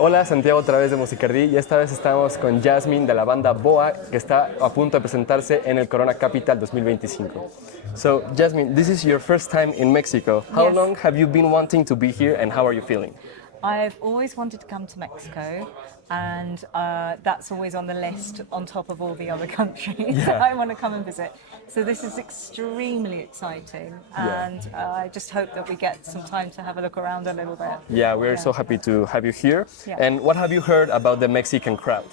Hola, Santiago otra vez de Musicardí y esta vez estamos con Jasmine de la banda Boa que está a punto de presentarse en el Corona Capital 2025. So, Jasmine, this is your first time in Mexico. How Yes. long have you been wanting to be here and how are you feeling? I've always wanted to come to Mexico, and that's always on the list on top of all the other countries Yeah. I want to come and visit. So this is extremely exciting, Yeah. and I just hope that we get some time to have a look around a little bit. Yeah, we're so happy to have you here. Yeah. And what have you heard about the Mexican crowd?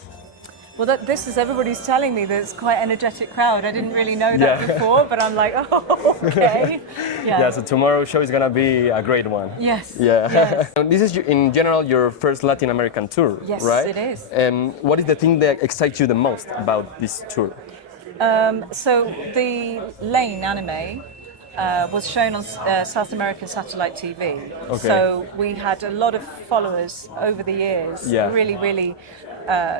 Well, this is everybody's telling me that it's quite an energetic crowd. I didn't really know that Yeah. before, but I'm like, oh, okay. Yeah, so tomorrow's show is gonna be a great one. Yes. Yeah. Yes. This is, in general, your first Latin American tour, Yes, right? it is. What is the thing that excites you the most about this tour? So the Lane anime was shown on South American satellite TV. Okay. So we had a lot of followers over the years, Yeah. really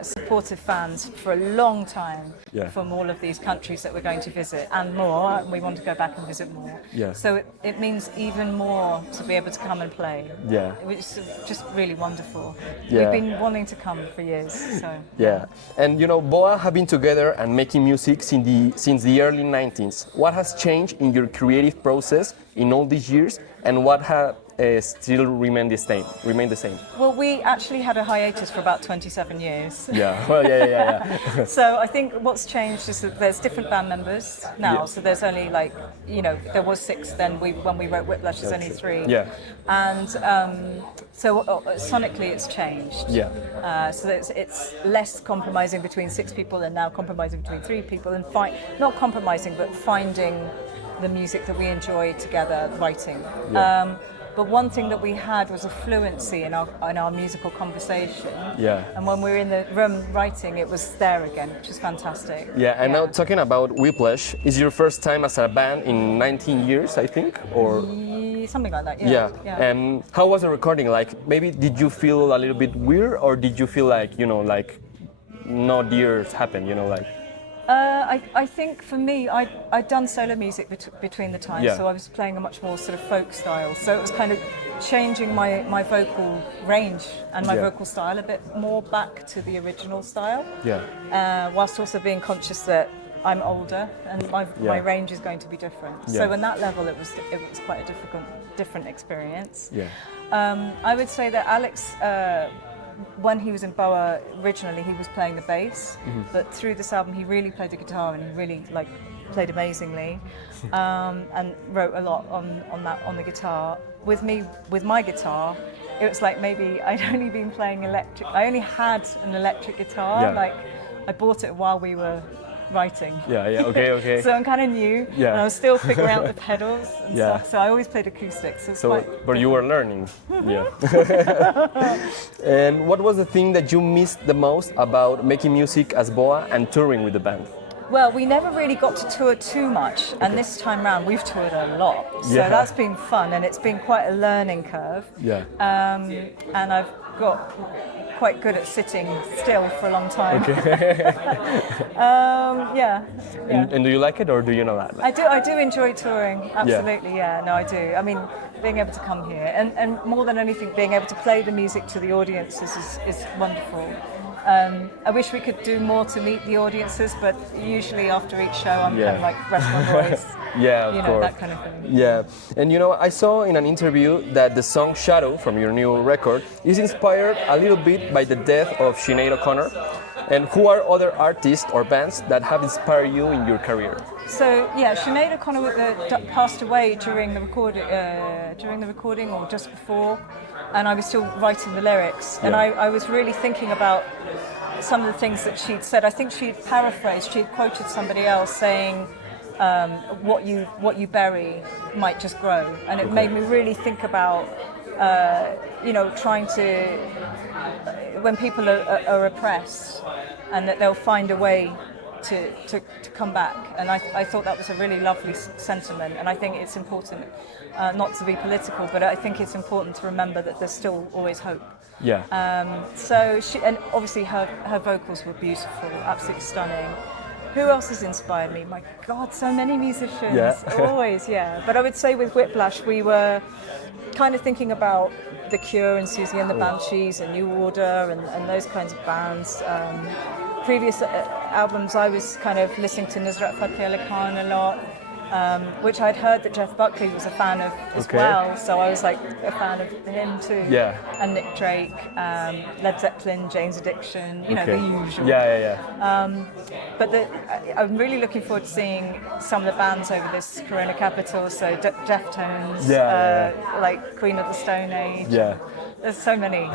supportive fans for a long time Yeah. from all of these countries that we're going to visit and more, and we want to go back and visit more. Yeah. So it means even more to be able to come and play. Yeah. It's just really wonderful. Yeah. We've been wanting to come for years, so. Yeah, and you know, Boa have been together and making music since the early 90s. What has changed in your creative process in all these years, and what have still remained the same? Well, we actually had a hiatus for about 27 years. Yeah, well, yeah. So I think what's changed is that there's different band members now. Yeah. So there's only there was 6 then when we wrote Whiplash, there's only 3. Yeah. And so sonically it's changed. Yeah. So it's less compromising between 6 people and now compromising between 3 people and not compromising but finding the music that we enjoy together writing. Yeah. But one thing that we had was a fluency in our musical conversation. Yeah. And when we were in the room writing, it was there again, which is fantastic. Yeah, and now talking about Whiplash, is your first time as a band in 19 years, I think, or? Something like that, Yeah. yeah. And how was the recording? Like, maybe did you feel a little bit weird, or did you feel like, no years happened, like? I think for me, I'd done solo music between the times, Yeah. so I was playing a much more sort of folk style. So it was kind of changing my vocal range and my Yeah. vocal style a bit more back to the original style. Yeah. Whilst also being conscious that I'm older and my range is going to be different. Yeah. So in that level, it was quite a different experience. Yeah. I would say that Alex. When he was in Boa originally, he was playing the bass, but through this album, he really played the guitar and he really played amazingly, and wrote a lot on the guitar. With my guitar, it was like maybe I'd only been playing electric. I only had an electric guitar. Yeah. I bought it while we were writing. Yeah. Okay. So I'm kind of new, Yeah. and I was still figuring out the pedals and Yeah. stuff. So I always played acoustics. But you were learning. Yeah. And what was the thing that you missed the most about making music as Boa and touring with the band? Well, we never really got to tour too much, and this time round we've toured a lot. So Yeah. that's been fun, and it's been quite a learning curve. Yeah. And I've got quite good at sitting still for a long time. Yeah. And do you like it or do you not like it? I do enjoy touring, absolutely, yeah. No, I do. I mean, being able to come here, and more than anything, being able to play the music to the audiences is wonderful. I wish we could do more to meet the audiences, but usually after each show I'm kind of like rest my voice. Yeah, of course. That kind of thing. Yeah, and I saw in an interview that the song Shadow from your new record is inspired a little bit by the death of Sinead O'Connor. And who are other artists or bands that have inspired you in your career? So Sinead O'Connor passed away during the recording or just before, and I was still writing the lyrics. And I was really thinking about some of the things that she'd said. I think she'd quoted somebody else saying, what you bury might just grow. And it made me really think about, trying to, when people are oppressed, and that they'll find a way to come back. And I thought that was a really lovely sentiment. And I think it's important, not to be political, but I think it's important to remember that there's still always hope. Yeah. So and obviously her vocals were beautiful, absolutely stunning. Who else has inspired me? My God, so many musicians. Yeah. Always, yeah. But I would say with Whiplash, we were kind of thinking about The Cure and Susie and the Banshees and New Order and those kinds of bands. Previous albums, I was kind of listening to Nusrat Fateh Ali Khan a lot, which I'd heard that Jeff Buckley was a fan of as well. So I was like a fan of him too. Yeah. And Nick Drake, Led Zeppelin, Jane's Addiction, you know, the usual. Yeah. But I'm really looking forward to seeing some of the bands over this Corona Capital. So Deftones, like Queen of the Stone Age. Yeah. There's so many.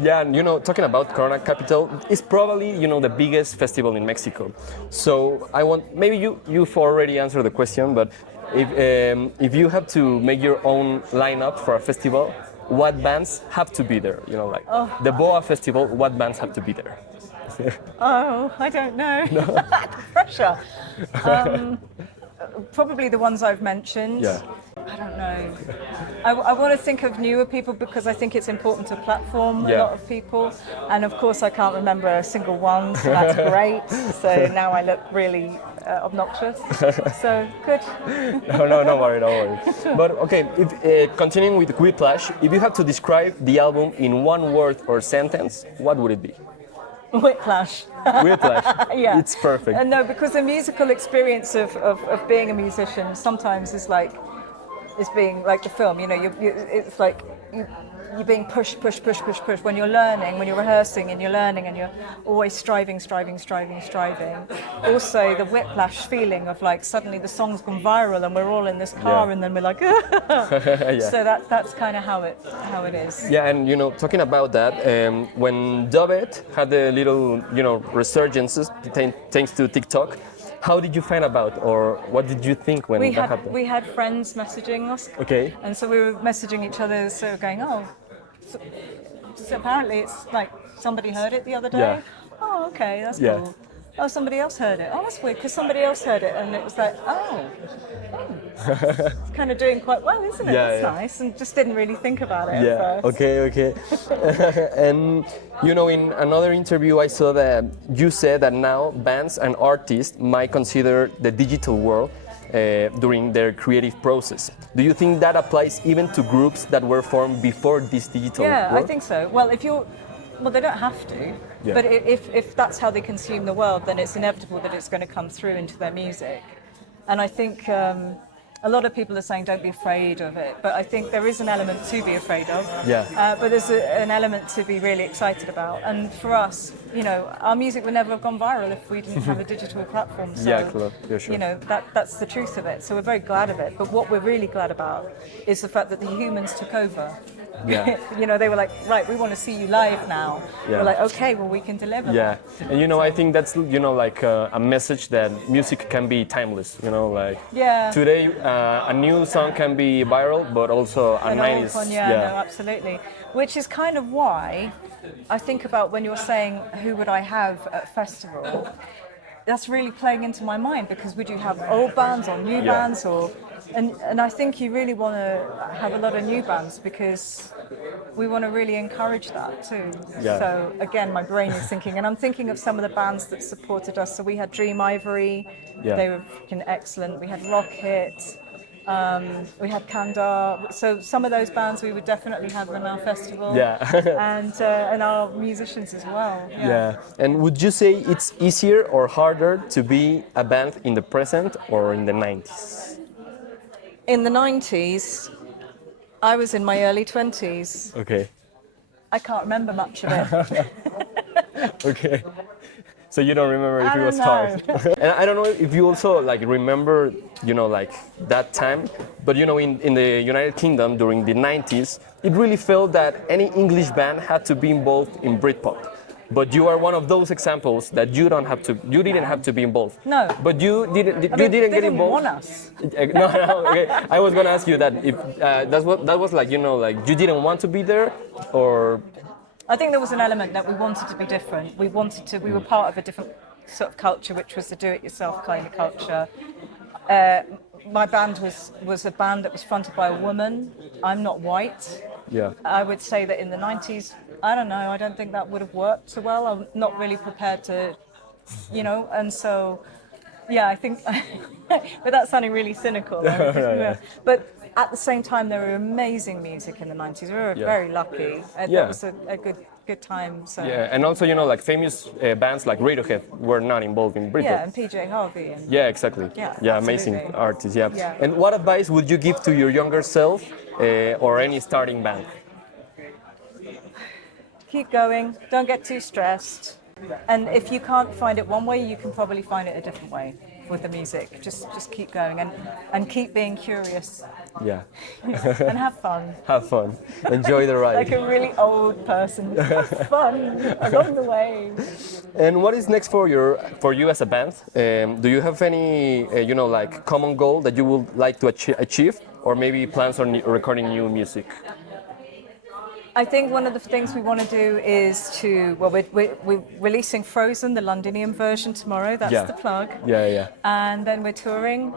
Yeah, and you know, talking about Corona Capital, it's probably, you know, the biggest festival in Mexico. So I want, maybe you've already answered the question, but if you have to make your own lineup for a festival, what bands have to be there? You know, like the Boa Festival, what bands have to be there? I don't know. No. Pressure. Probably the ones I've mentioned. Yeah. I don't know. I want to think of newer people because I think it's important to platform a lot of people. And of course, I can't remember a single one, so that's great. So now I look really obnoxious. So good. No, don't worry. But okay, continuing with Whiplash, if you have to describe the album in one word or sentence, what would it be? Whiplash. Whiplash. Yeah. It's perfect. And no, because the musical experience of being a musician sometimes is being like the film, you know, it's like you're being pushed. When you're learning, when you're rehearsing and you're learning and you're always striving. Also, the whiplash feeling of like suddenly the song's gone viral and we're all in this car and then we're like, So that's kind of how it is. Yeah, and you know, talking about that, when Dubbed had the little, you know, resurgences thanks to TikTok, how did you find about, or what did you think when that happened? We had friends messaging us. Okay. And so we were messaging each other, so going, so apparently it's like somebody heard it the other day. Yeah. Oh, okay, that's cool. Oh, somebody else heard it. Oh, that's weird, because somebody else heard it, and it was like, it's kind of doing quite well, isn't it? That's nice, and just didn't really think about it at first. Okay. And you know, in another interview, I saw that you said that now bands and artists might consider the digital world during their creative process. Do you think that applies even to groups that were formed before this digital world? Yeah, I think so. Well, they don't have to, but if that's how they consume the world, then it's inevitable that it's going to come through into their music. And I think a lot of people are saying don't be afraid of it, but I think there is an element to be afraid of. But there's an element to be really excited about. And for us, you know, our music would never have gone viral if we didn't have a digital platform. So, sure. you know, that's the truth of it. So we're very glad of it. But what we're really glad about is the fact that the humans took over. You know, they were like, right, we want to see you live now. We're like, okay, well, we can deliver. And you know, I think that's, you know, like a message that music can be timeless. You know, like today a new song can be viral, but also a 90s. No, absolutely. Which is kind of why I think about when you're saying who would I have at a festival. That's really playing into my mind, because would you have old bands or new bands and I think you really want to have a lot of new bands because we want to really encourage that too. So again, my brain is thinking, and I'm thinking of some of the bands that supported us. So we had Dream Ivory, they were freaking excellent. We had Rock Hit, we had Kandar. So some of those bands we would definitely have in our festival. And our musicians as well. And would you say it's easier or harder to be a band in the present or in the 90s? In the 90s, I was in my early 20s. Okay. I can't remember much of it. Okay. So you don't remember if it was hard. And I don't know if you also like remember, you know, like that time, but you know, in the United Kingdom during the 90s, it really felt that any English band had to be involved in Britpop. But you are one of those examples that you didn't have to be involved. No. But you didn't they get involved. Want us. No, okay. I was gonna ask you that if that was like, you know, like you didn't want to be there, or. I think there was an element that we wanted to be different. We were part of a different sort of culture, which was the do-it-yourself kind of culture. My band was a band that was fronted by a woman. I'm not white. I would say that in the 90s, I don't know, I don't think that would have worked so well. I'm not really prepared to you know, and so, yeah, I think, without sounding really cynical, but at the same time, there were amazing music in the 90s. We were very lucky. That was a good time. So. Yeah, and also, you know, like famous bands like Radiohead were not involved in Britpop. Yeah, and PJ Harvey. And, Yeah, exactly. Yeah, amazing absolutely. artists. Yeah. Yeah. And what advice would you give to your younger self or any starting band? Keep going. Don't get too stressed. And if you can't find it one way, you can probably find it a different way with the music. Just keep going and keep being curious. Yeah. And have fun. Have fun. Enjoy the ride. Like a really old person. Have fun along the way. And what is next for you as a band? Do you have any, you know, like common goal that you would like to achieve, or maybe plans on recording new music? I think one of the things we want to do is we're releasing Frozen, the Londonian version tomorrow. That's the plug. Yeah. And then we're touring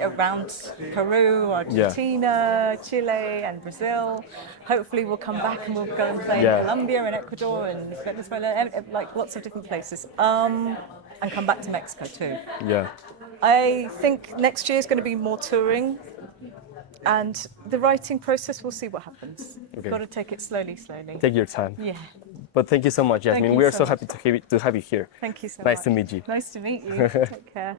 around Peru, Argentina, Chile, and Brazil. Hopefully, we'll come back and we'll go and play in Colombia and Ecuador and Venezuela, and like lots of different places. And come back to Mexico too. Yeah. I think next year is going to be more touring. And the writing process, we'll see what happens. You've got to take it slowly. Take your time. Yeah. But thank you so much, Jasmine. We are so happy to have you here. Thank you so much. Nice to meet you. Nice to meet you. Take care.